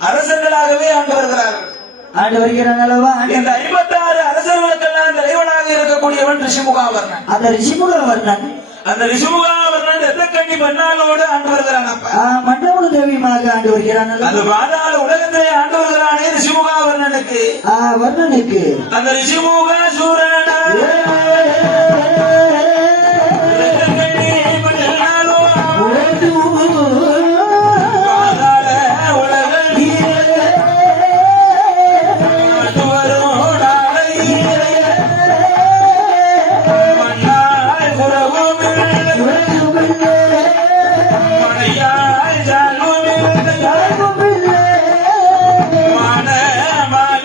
அரசர்களாகவே ஆண்டு வருகிறார்கள். ஆண்டு வருகிறான் அல்லவா? இந்த ஐம்பத்தாறு அரசர்களுக்கெல்லாம் தலைவனாக இருக்கக்கூடியவன் ரிஷிமுகாவர்ணன் அந்த ரிஷிமுக வர்ணன் அந்த ரிஷிமுகாவர்ணன் ரத்தக்கண்ணி பெண்ணாலோடு ஆண்டு வருகிறான் மண்டப தேவியமாக ஆண்டு வருகிறான் அந்த பாதாள உலகத்திலே ஆண்டு வருகிறானே ரிஷிமுகாவர்ணனுக்கு வர்ணனுக்கு. அந்த ரிஷிமுக சூரன மன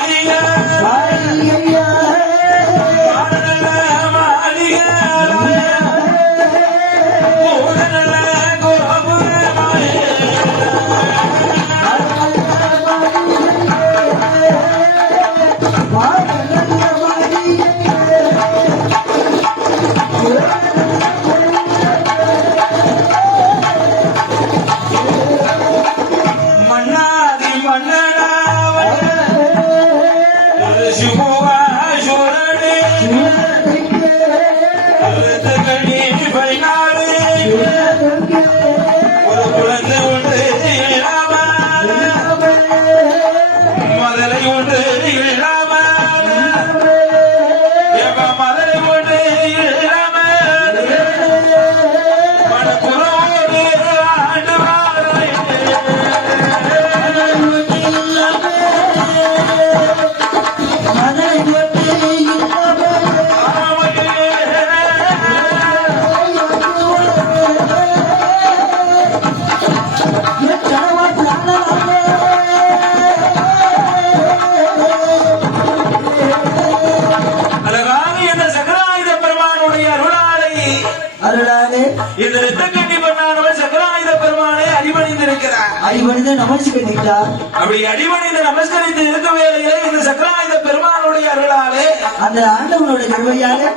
அருளாலே. இந்த ரத்தக்கண்ணி பெருமானவர் சக்கராயுத பெருமானை அடிபணிந்திருக்கிறார். அடிபணிந்து நமஸ்கரித்தார் அப்படி அடிபணிந்து நமஸ்கரித்து இருக்க வேளையிலே இந்த சக்கராயுத பெருமானுடைய அருளாலே அந்த ஆண்டவனுடைய கருவையாலே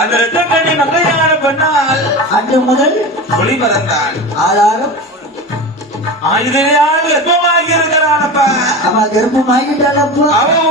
அந்த ரத்தக்கண்ணி மங்கையான பெண்ணால் அன்று முதல் ஒளி பறந்தாள். ஆதாரம் ஆயுதையால் கர்ப்பமாகி இருக்கிறானப்பா அவன் கர்ப்பமாகிட்டாள் அப்போ அவன்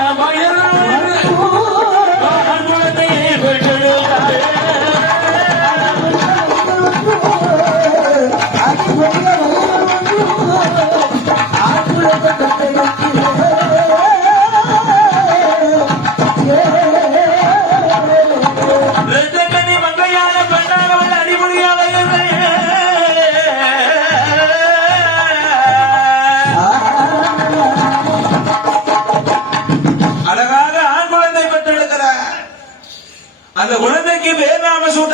ಗೆ ಬೇರೆ ಆಮೆಸೂಟ